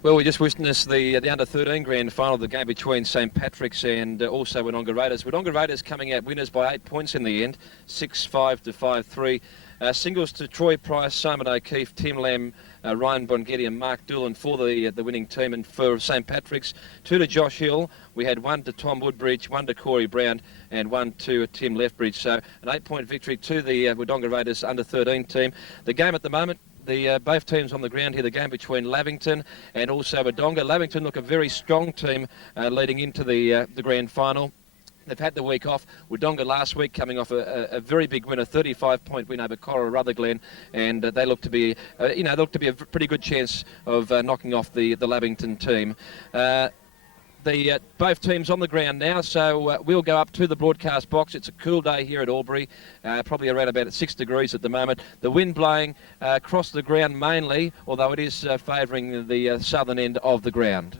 Well, we just witnessed the under-13 grand final of the game between St Patrick's and also Wodonga Raiders. Wodonga Raiders coming out winners by 8 points in the end, 6-5 to 5-3. Singles to Troy Price, Simon O'Keefe, Tim Lamb, Ryan Bongetti and Mark Doolan for the winning team. And for St Patrick's, 2 to Josh Hill. We had 1 to Tom Woodbridge, 1 to Corey Brown and 1 to Tim Lethbridge. So an 8-point victory to the Wodonga Raiders under-13 team. The game at the moment, both teams on the ground here, the game between Lavington and also Wodonga. Lavington look a very strong team leading into the grand final. They've had the week off. Wodonga last week coming off a very big win, a 35-point win over Cora Rutherglen, and they look to be, a pretty good chance of knocking off the Lavington team. Both teams on the ground now, so we'll go up to the broadcast box. It's a cool day here at Albury, probably around about 6 degrees at the moment. The wind blowing across the ground mainly, although it is favouring the southern end of the ground.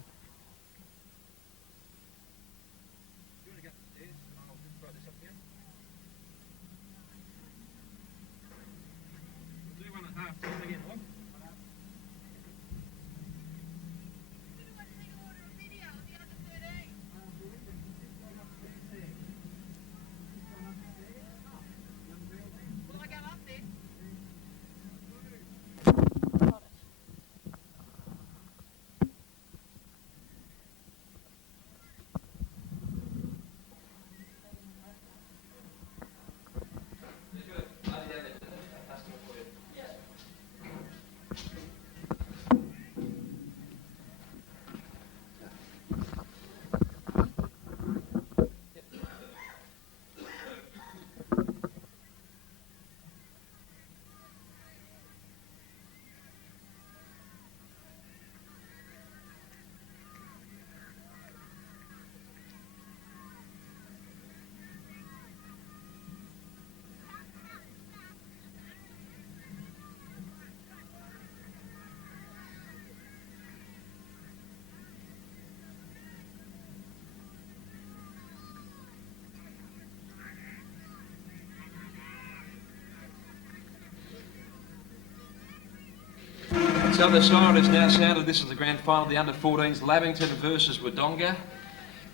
So the siren is now sounded. This is the grand final of the under-14s, Lavington versus Wodonga.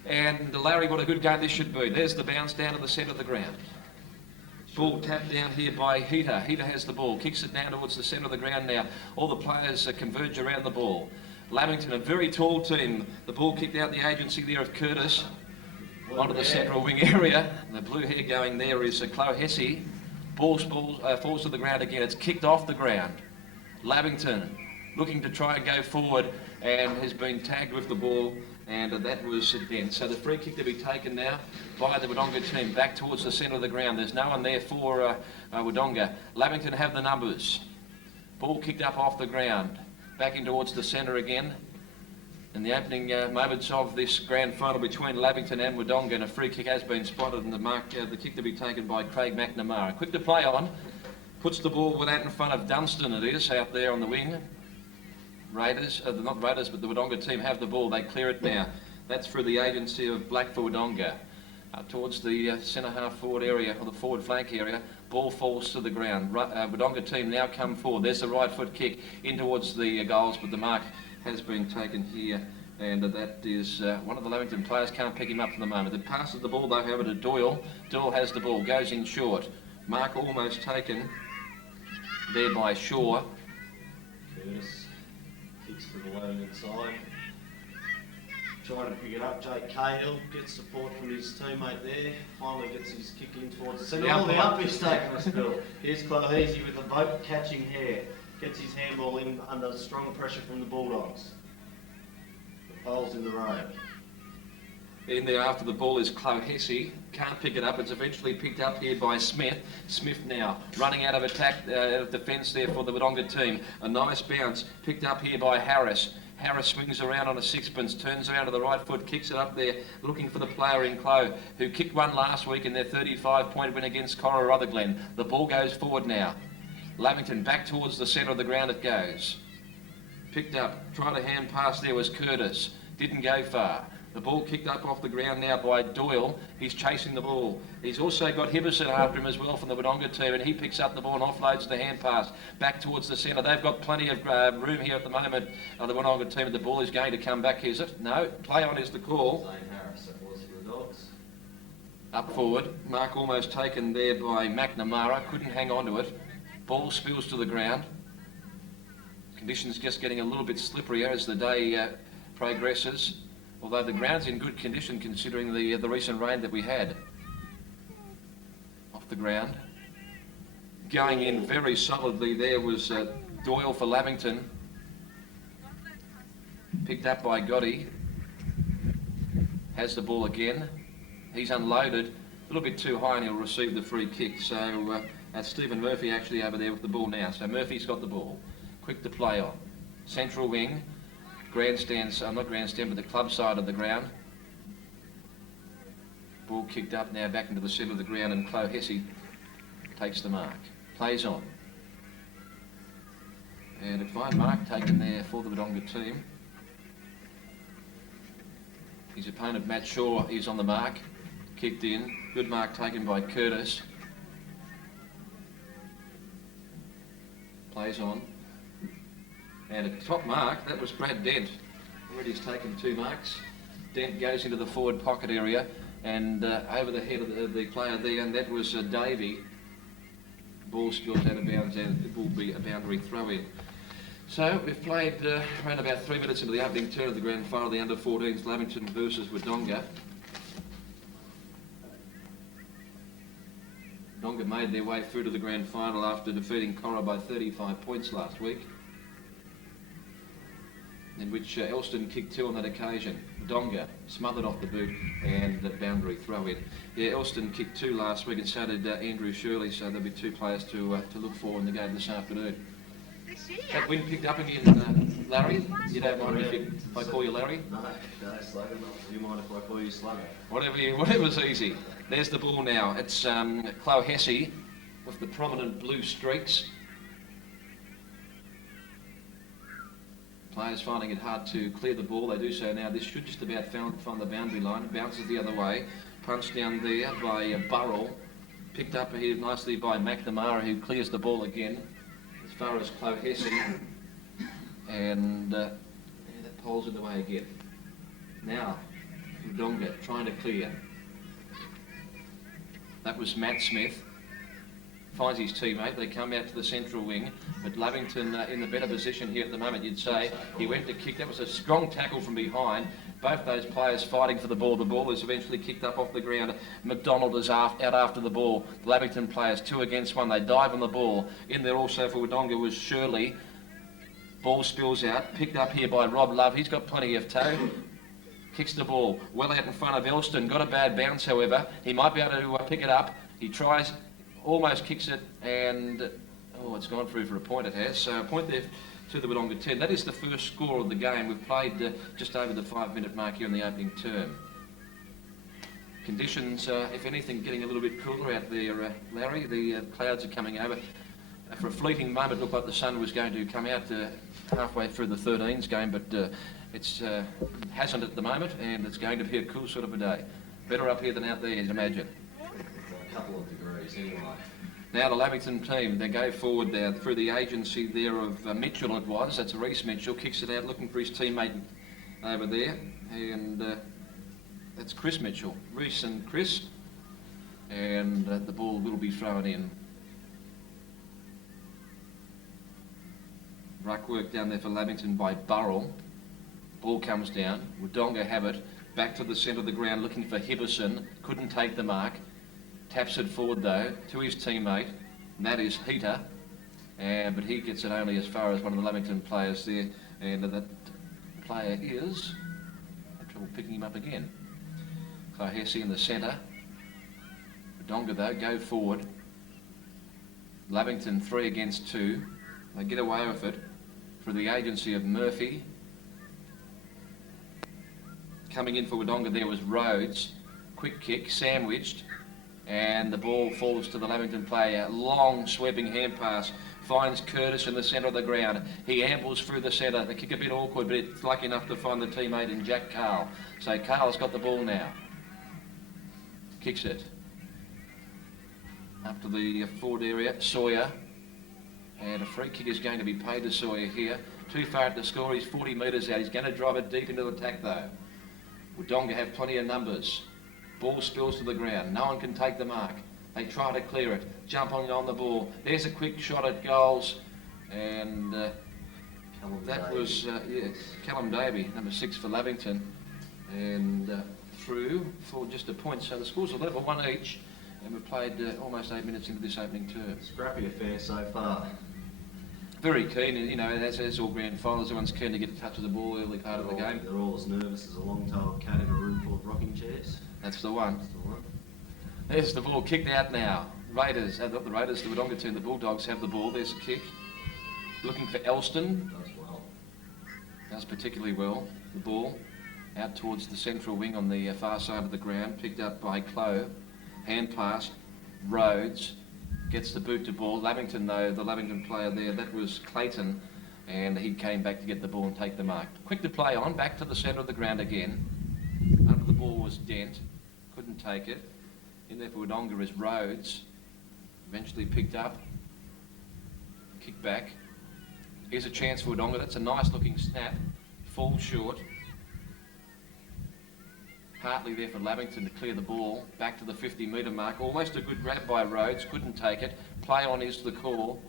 And Larry, what a good game this should be. There's the bounce down to the centre of the ground. Ball tapped down here by Heater. Heater has the ball, kicks it down towards the centre of the ground now. All the players converge around the ball. Lavington, a very tall team. The ball kicked out the agency there of Curtis onto the central wing area. The blue hair going there is Chloe Hesse. Ball falls to the ground again. It's kicked off the ground. Lavington looking to try and go forward and has been tagged with the ball, and that was dense. So the free kick to be taken now by the Wodonga team back towards the centre of the ground. There's no one there for Wodonga. Lavington have the numbers. Ball kicked up off the ground, back in towards the centre again. In the opening moments of this grand final between Lavington and Wodonga, and a free kick has been spotted, and the kick to be taken by Craig McNamara. Quick to play on, puts the ball with that in front of Dunstan, it is, out there on the wing. Raiders, not Raiders, but the Wodonga team have the ball. They clear it now. That's through the agency of Black for Wodonga. Towards the centre half forward area, or the forward flank area, ball falls to the ground. Wodonga team now come forward. There's the right foot kick in towards the goals, but the mark has been taken here, and that is one of the Lavington players can't pick him up for the moment. It passes the ball though, however, to Doyle. Doyle has the ball, goes in short. Mark almost taken there by Shaw. Curtis kicks to the Lavington side. Trying to pick it up, Jake Cahill gets support from his teammate there. Finally gets his kick in towards the centre. Oh, the up is taking a spill. Here's Clohese with the boat catching hair. Gets his handball in under strong pressure from the Bulldogs. The pole's in the road. In there after the ball is Clohese. Can't pick it up. It's eventually picked up here by Smith. Smith now running out of attack, out of defence there for the Wodonga team. A nice bounce picked up here by Harris. Harris swings around on a sixpence, turns around to the right foot, kicks it up there, looking for the player in Clough, who kicked one last week in their 35-point win against Cora Rutherglen. The ball goes forward now. Lavington back towards the centre of the ground it goes. Picked up, tried a hand pass there was Curtis. Didn't go far. The ball kicked up off the ground now by Doyle. He's chasing the ball. He's also got Hibberson after him as well from the Wodonga team, and he picks up the ball and offloads the hand pass back towards the centre. They've got plenty of room here at the moment. The Wodonga team, the ball is going to come back, is it? No, play on is the call. Harris, that was for the Dogs. Up forward, mark almost taken there by McNamara, couldn't hang on to it. Ball spills to the ground. Conditions just getting a little bit slipperier as the day progresses. Although the ground's in good condition considering the recent rain that we had. Off the ground. Going in very solidly there was Doyle for Lavington. Picked up by Gotti. Has the ball again. He's unloaded. A little bit too high and he'll receive the free kick. So that's Stephen Murphy actually over there with the ball now. So Murphy's got the ball. Quick to play on. Central wing. Grandstands, not grandstand, but the club side of the ground. Ball kicked up now back into the centre of the ground, and Chloe Hesse takes the mark. Plays on. And a fine mark taken there for the Wodonga team. His opponent, Matt Shaw, is on the mark. Kicked in. Good mark taken by Curtis. Plays on. And a top mark, that was Brad Dent. Already has taken 2 marks. Dent goes into the forward pocket area and over the head of the player there, and that was Davey. Ball spills out of bounds and it will be a boundary throw in. So we've played around about 3 minutes into the opening turn of the grand final, the under-14's Lavington versus Wodonga. Wodonga made their way through to the grand final after defeating Cora by 35 points last week, in which Elston kicked 2 on that occasion. Wodonga smothered off the boot and the boundary throw in. Yeah, Elston kicked 2 last week and so did Andrew Shirley, so there'll be 2 players to look for in the game this afternoon. That wind picked up again, Larry. You don't mind if I call you Larry? No, Slugger. Do you mind if I call you Slugger? Whatever's easy. There's the ball now. It's Chloe Hesse with the prominent blue streaks. Players finding it hard to clear the ball. They do so now. This should just about find the boundary line. Bounces the other way. Punched down there by Burrell. Picked up here nicely by McNamara, who clears the ball again as far as Chloe Hesse. And that poles it away again. Now, Wodonga trying to clear. That was Matt Smith. Finds his teammate. They come out to the central wing, but Lavington in the better position here at the moment, you'd say. He went to kick. That was a strong tackle from behind. Both those players fighting for the ball. The ball is eventually kicked up off the ground. McDonald is out after the ball. The Lavington players 2 against 1. They dive on the ball. In there also for Wodonga was Shirley. Ball spills out. Picked up here by Rob Love. He's got plenty of toe. Kicks the ball well out in front of Elston. Got a bad bounce, however. He might be able to pick it up. He tries. Almost kicks it, and it's gone through for a point. It has. So a point there to the Wodonga 10. That is the first score of the game. We've played just over the 5-minute mark here in the opening term. Conditions, if anything, getting a little bit cooler out there, Larry. The clouds are coming over. For a fleeting moment, it looked like the sun was going to come out halfway through the 13's game, but it hasn't at the moment, and it's going to be a cool sort of a day. Better up here than out there, you'd imagine. A couple of degrees anyway. Now the Lavington team, they go forward there through the agency there of Mitchell it was. That's Reece Mitchell, kicks it out looking for his teammate over there. And that's Chris Mitchell, Reece and Chris. And the ball will be thrown in. Ruck work down there for Lavington by Burrell. Ball comes down, Wodonga have it. Back to the centre of the ground looking for Hibberson. Couldn't take the mark. Taps it forward though to his teammate, and that is Heater, but he gets it only as far as one of the Lavington players there, and that player is had trouble picking him up again. Chloe Hesse in the centre. Wodonga though go forward. Lavington 3 against 2. They get away with it through the agency of Murphy. Coming in for Wodonga there was Rhodes. Quick kick, sandwiched. And the ball falls to the Lavington player. Long sweeping hand pass finds Curtis in the centre of the ground. He ambles through the centre. The kick a bit awkward, but it's lucky enough to find the teammate in Jack Carl. So Carl's got the ball now. Kicks it up to the forward area. Sawyer. And a free kick is going to be paid to Sawyer here. Too far to score. He's 40 metres out. He's going to drive it deep into the attack though. Wodonga have plenty of numbers. Ball spills to the ground. No one can take the mark. They try to clear it. Jump on the ball. There's a quick shot at goals. And that was Callum Davey, number 6 for Lavington. And through for just a point. So the scores are level, 1 each. And we've played almost 8 minutes into this opening term. Scrappy affair so far. Very keen, you know, as all grand finals, everyone's keen to get a touch of the ball early part of the game. They're all as nervous as a long-tailed cat in a room full of rocking chairs. That's the one. That's the one. There's the ball kicked out now. Raiders, not the Raiders, the Wodonga team, the Bulldogs have the ball. There's a kick. Looking for Elston. Does well. Does particularly well. The ball out towards the central wing on the far side of the ground. Picked up by Clough. Hand pass. Rhodes. Gets the boot to ball. Lavington though, the Lavington player there, that was Clayton. And he came back to get the ball and take the mark. Quick to play on. Back to the centre of the ground again. Under the ball was Dent. Couldn't take it. In there for Wodonga is Rhodes. Eventually picked up. Kick back. Here's a chance for Wodonga. That's a nice looking snap. Falls short. Hartley there for Lavington to clear the ball. Back to the 50-metre mark. Almost a good grab by Rhodes. Couldn't take it. Play on is the call.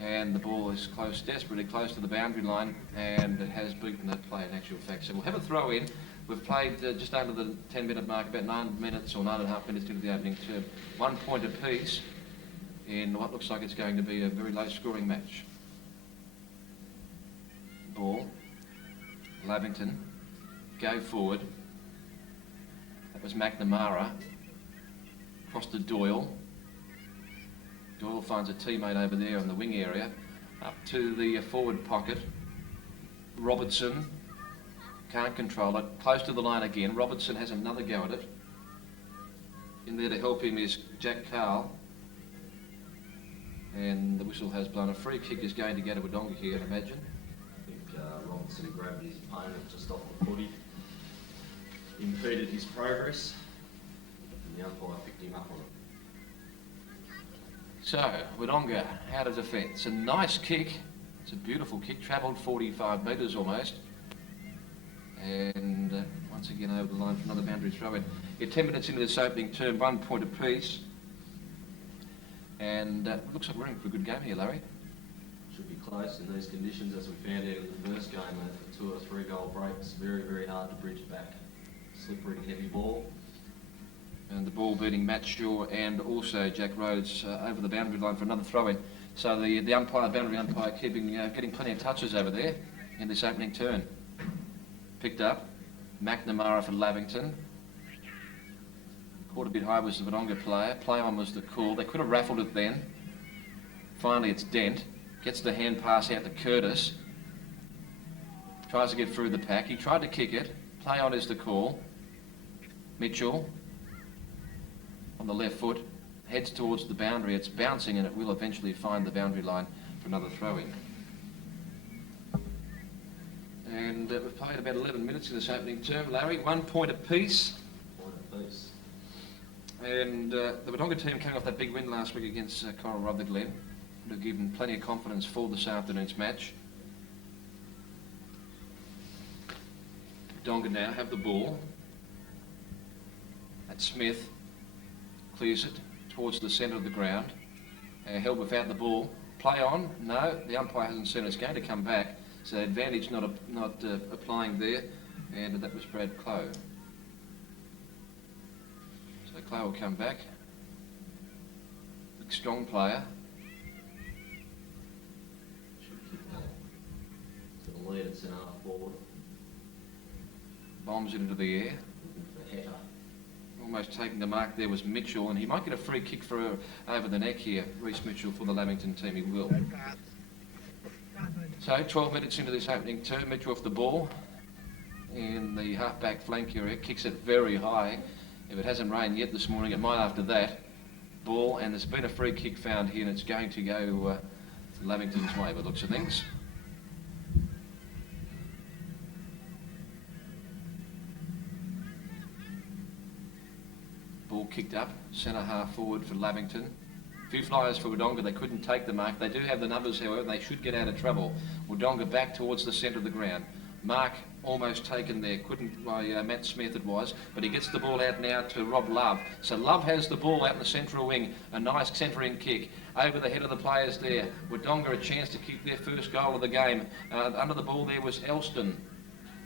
And the ball is close, desperately close to the boundary line. And it has beaten that play in actual fact. So we'll have a throw in. We've played just under the 10-minute mark, about 9 minutes or 9.5 minutes into the opening term. 1 point apiece in what looks like it's going to be a very low-scoring match. Ball. Lavington. Go forward. That was McNamara. Across to Doyle. Doyle finds a teammate over there in the wing area. Up to the forward pocket. Robertson. Can't control it. Close to the line again. Robertson has another go at it. In there to help him is Jack Carl. And the whistle has blown. A free kick is going to go to Wodonga here, I'd imagine. I think Robertson grabbed his opponent just off the footy. Impeded his progress. And the umpire picked him up on it. So, Wodonga out of defence. A nice kick. It's a beautiful kick. Travelled 45 metres almost. And once again over the line for another boundary throw in. You're 10 minutes into this opening term, 1 point apiece. And it looks like we're in for a good game here, Larry. Should be close in these conditions, as we found out in the first game. For 2 or 3 goal breaks, very, very hard to bridge back. Slippery, heavy ball. And the ball beating Matt Shaw and also Jack Rhodes over the boundary line for another throw in. So the umpire, boundary umpire, getting plenty of touches over there in this opening turn. Picked up. McNamara for Lavington. Caught a bit high was the Wodonga player. Play on was the call. They could have raffled it then. Finally it's Dent. Gets the hand pass out to Curtis. Tries to get through the pack. He tried to kick it. Play on is the call. Mitchell on the left foot. Heads towards the boundary. It's bouncing and it will eventually find the boundary line for another throw-in. And we've played about 11 minutes in this opening term, Larry. 1 point apiece. Point apiece. And the Wodonga team coming off that big win last week against Coral Rutherglen would have given plenty of confidence for this afternoon's match. Wodonga now have the ball. That's Smith. Clears it towards the centre of the ground. Held without the ball. Play on. No, the umpire hasn't seen it. It's going to come back. So advantage not applying there, and that was Brad Clough. So Clough will come back. Big strong player. Should kick that to the lead at centre half forward. Bombs it into the air. Looking for Hetter. Almost taking the mark there was Mitchell, and he might get a free kick for over the neck here. Reece Mitchell for the Lavington team, he will. So 12 minutes into this opening term, Mitchell off the ball in the half-back flank area, kicks it very high. If it hasn't rained yet this morning, it might after that. ball, and there's been a free kick found here, and it's going to go Lavington's way by the looks of things. Ball kicked up, centre half forward for Lavington. A few flyers for Wodonga, they couldn't take the mark. They do have the numbers, however, and they should get out of trouble. Wodonga back towards the centre of the ground. Mark almost taken there, couldn't by Matt Smith it was, but he gets the ball out now to Rob Love. So Love has the ball out in the central wing, a nice centering kick over the head of the players there. Wodonga a chance to kick their first goal of the game. Under the ball there was Elston.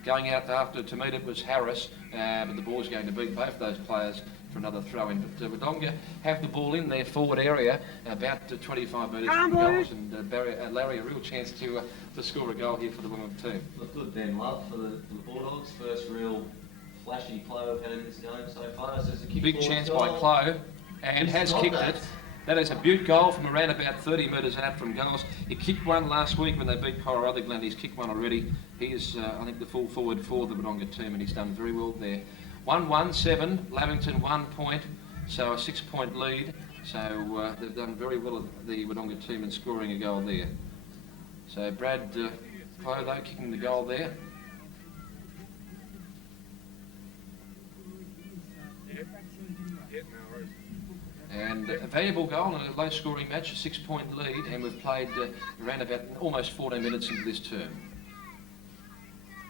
Going out after to meet it was Harris, but the ball's going to beat both those players for another throw-in. But Wodonga have the ball in their forward area, about 25 metres from goals, and Larry a real chance to score a goal here for the women's team. Look good then, Love, for the Bulldogs. First real flashy play we've had in this game so far. So it's a kick Big chance goal. by Clough, and has kicked it. That is a beaut goal from around about 30 metres out from goals. He kicked one last week when they beat Rutherglen. He's kicked one already. He is, I think, the full forward for the Wodonga team, and he's done very well there. 1-1-7, Lavington 1 point, so a 6-point lead. So they've done very well, the Wodonga team, in scoring a goal there. So Brad Clough, though, kicking the goal there. And a valuable goal in a low-scoring match, a 6-point lead, and we've played around about almost 14 minutes into this term.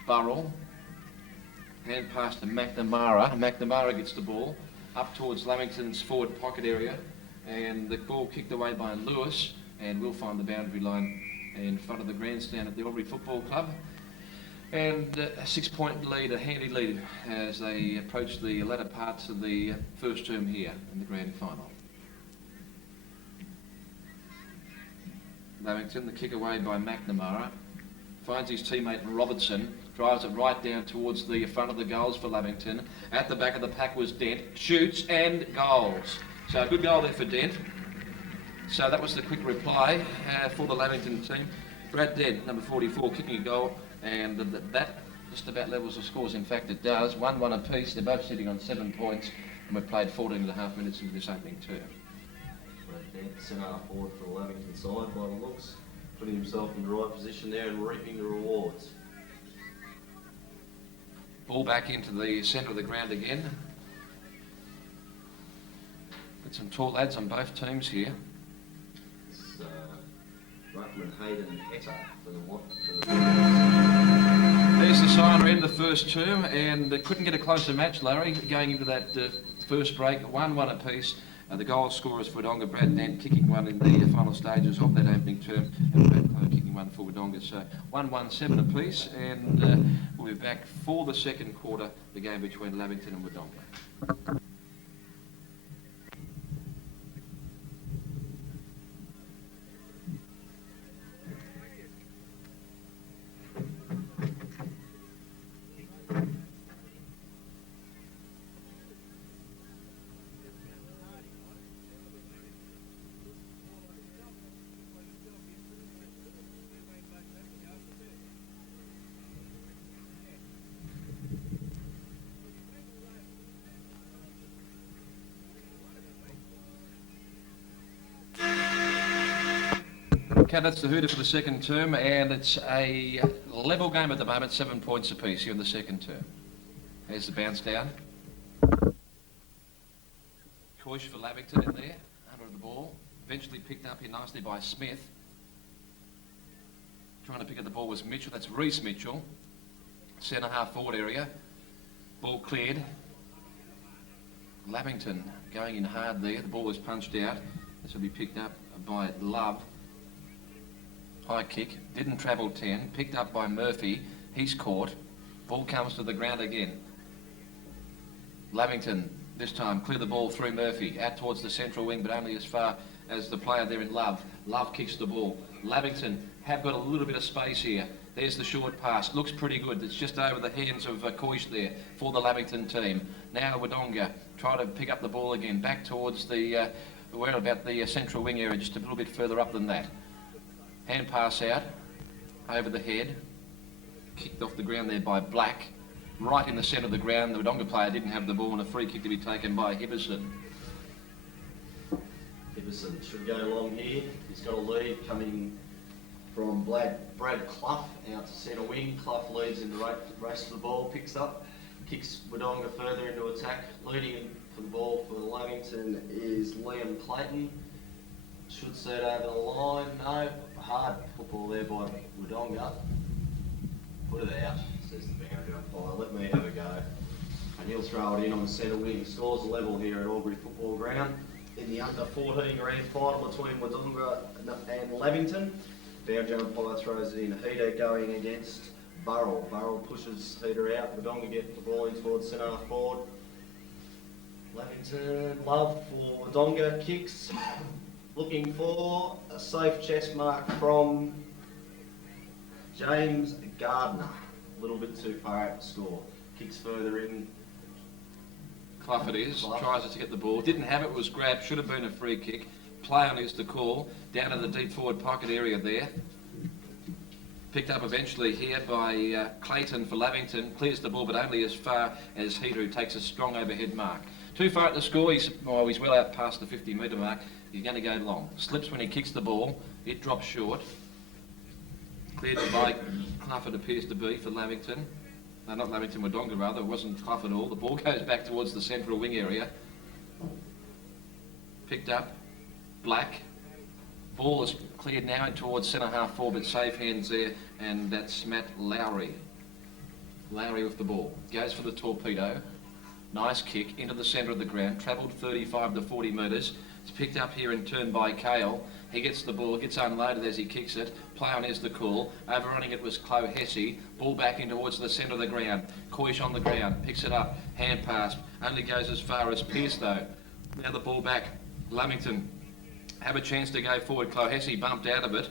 Burrell, hand pass to McNamara. McNamara gets the ball up towards Lavington's forward pocket area, and the ball kicked away by Lewis, and we'll find the boundary line in front of the grandstand at the Albury Football Club. And a 6-point lead, a handy lead, as they approach the latter parts of the first term here in the grand final. Lavington, the kick away by McNamara, finds his teammate Robertson, drives it right down towards the front of the goals for Lavington. At the back of the pack was Dent, shoots and goals. So a good goal there for Dent. So that was the quick reply for the Lavington team. Brad Dent, number 44, kicking a goal. And that just about levels the scores. In fact, it does. 1-1 apiece. They're both sitting on 7 points, and we've played 14.5 minutes into this opening term. Centre half forward for the Lavington side by the looks, putting himself in the right position there and reaping the rewards. Ball back into the centre of the ground again. Got some tall lads on both teams here. It's Ruckman, Hayden and Hetta for the There's the siren end of the first term, and couldn't get a closer match, Larry, going into that first break, 1-1 apiece. The goal scorers for Wodonga, Brad Dent kicking one in the final stages of that opening term, and Brad Clough kicking one for Wodonga. So 1-1-7 apiece, and we'll be back for the second quarter, the game between Lavington and Wodonga. Okay, that's the hooter for the second term, and it's a level game at the moment, 7 points apiece here in the second term. There's the bounce down. Coysh for Lavington in there, under the ball. Eventually picked up here nicely by Smith. Trying to pick up the ball was Mitchell, that's Reece Mitchell. Centre half forward area. Ball cleared. Lavington going in hard there, the ball was punched out. This will be picked up by Love. High kick, didn't travel 10, picked up by Murphy, he's caught, ball comes to the ground again. Lavington, this time, clear the ball through Murphy, out towards the central wing, but only as far as the player there in Love. Love kicks the ball. Lavington have got a little bit of space here. There's the short pass, looks pretty good, it's just over the hands of Coysh there for the Lavington team. Now Wodonga try to pick up the ball again, back towards the, where about the central wing area, just a little bit further up than that. Hand pass out, over the head, kicked off the ground there by Black, right in the centre of the ground. The Wodonga player didn't have the ball, and a free kick to be taken by Hibberson. Listen, should go long here. He's got a lead coming from Brad Clough out to centre wing. Clough leads in the race for the ball, picks up, kicks Wodonga further into attack. Leading for the ball for Lavington is Liam Clayton. Should see it over the line. No, hard football there by Wodonga. Put it out, says the boundary umpire. Let me have a go. And he'll throw it in on centre wing. Scores a level here at Albury Football Ground in the under-14 grand final between Wodonga and Lavington. Boundary umpire throws it in. Heater going against Burrell. Burrell pushes Heater out. Wodonga get the ball in towards centre half forward. Lavington, love for Wodonga, kicks. Looking for a safe chest mark from James Gardner. A little bit too far out to score. Kicks further in. Clough it is, Clough. tries to get the ball, didn't have it, was grabbed, should have been a free kick. Play on is the call, down to the deep forward pocket area there. Picked up eventually here by Clayton for Lavington, clears the ball but only as far as Heater, who takes a strong overhead mark. Too far at the score, he's well out past the 50 metre mark, he's going to go long. Slips when he kicks the ball, it drops short. Cleared by Clough it appears to be for Lavington. No, not Lavington, Wodonga rather, it wasn't Clough at all. The ball goes back towards the central wing area. Picked up, Black. Ball is cleared now in towards centre half forward, but safe hands there, and that's Matt Lowry. Lowry with the ball. Goes for the torpedo. Nice kick into the centre of the ground, travelled 35 to 40 metres. It's picked up here and turned by Kale. He gets the ball, gets unloaded as he kicks it. Play on is the call. Overrunning it was Chloe Hesse. Ball back in towards the centre of the ground. Coish on the ground, picks it up, hand pass. Only goes as far as Pearce though. Now the ball back. Lavington have a chance to go forward. Chloe Hesse bumped out of it.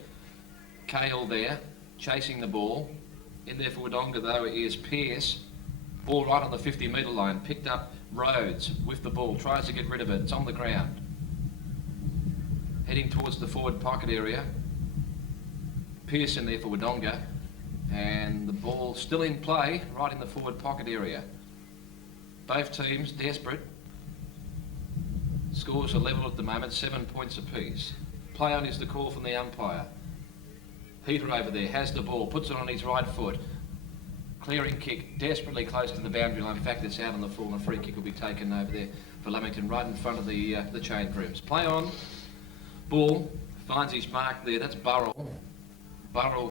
Kale there, chasing the ball. In there for Wodonga though is Pearce. Ball right on the 50 metre line. Picked up Rhodes with the ball. Tries to get rid of it. It's on the ground. Heading towards the forward pocket area. Pearce in there for Wodonga. And the ball still in play right in the forward pocket area. Both teams desperate. Scores are level at the moment, 7 points apiece. Play on is the call from the umpire. Heater over there has the ball, puts it on his right foot. Clearing kick, desperately close to the boundary line. In fact, it's out on the full, and a free kick will be taken over there for Lavington, right in front of the change rooms. Play on. Ball finds his mark there. That's Burrell. Burrell